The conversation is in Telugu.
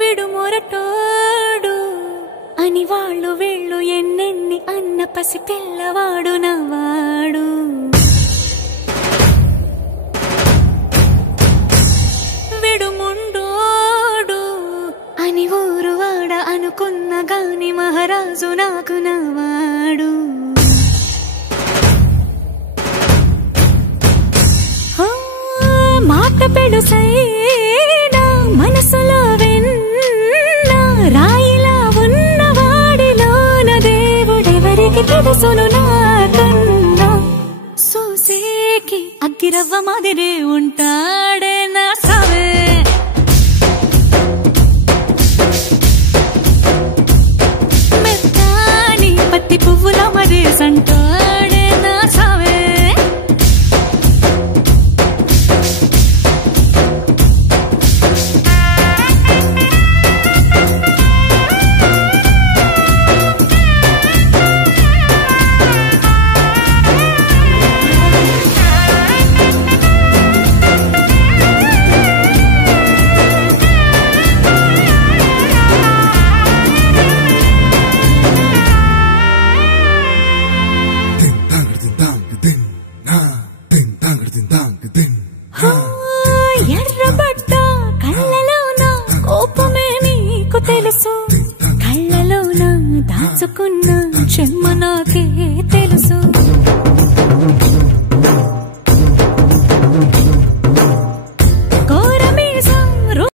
విడుమొరటోడు అని వాళ్ళు వీళ్ళు ఎన్నెన్ని అన్న పసి పిల్లవాడు నవ్వాడు. విడుముండోడు అని ఊరు వాడ అనుకున్న గాని మహారాజు నాకు నవ్వాడు. మాట పెడుసైనా మనసులో వెన్న రాయిలా ఉన్నవాడిలోన దేవుడెవరికి తెలుసును నాకన్నా. సూసేకి అగ్గిరవ్వ మాదిరే ఉంటాడే నా సావే. మెత్తాని పత్తి పువ్వుల మరేసంటాడే నా సావే. ఎర్రబడ్డ కళ్ళలోన కోపమే నీకు తెలుసు, కళ్ళలోన దాచుకున్న చెమ్మ నాకే తెలుసు.